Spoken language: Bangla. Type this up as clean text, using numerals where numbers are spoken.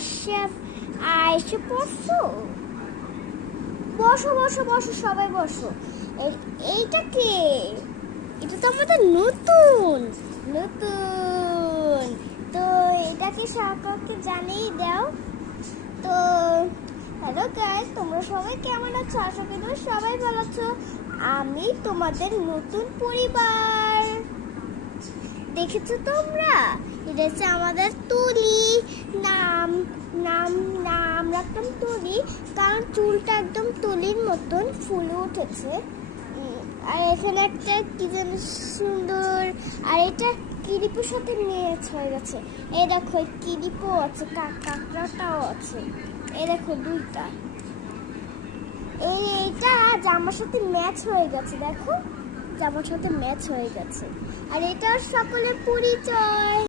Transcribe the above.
আয়সা আয়সা পড়ছো? বসো বসো বসো, সবাই বসো। এইটা কে? এটা তো আমাদের নতুন নতুন। তো এটাকে সরকারকে জানিয়ে দাও। তো হ্যালো গাইস, তোমরা সবাই কেমন আছো? আশা করি তোমরা সবাই ভালো আছো। আমি তোমাদের নতুন পরিবার। দেখেছো তোমরা? এটা হচ্ছে আমাদের তুলি। নাম নাম নাম রাখলাম তুলি, কারণ চুলটা একদম তুলির মতন ফুলে উঠেছে। আর এখানে একটা কি যেন সুন্দর, আর এটা কিরিপুর সাথে ম্যাচ হয়ে গেছে। এই দেখো কিরিপও আছে, কাঁকড়াটাও আছে। এই দেখো দুইটা। এইটা জামার সাথে ম্যাচ হয়ে গেছে, দেখো জামার সাথে ম্যাচ হয়ে গেছে। আর এটা সকলের পরিচয়।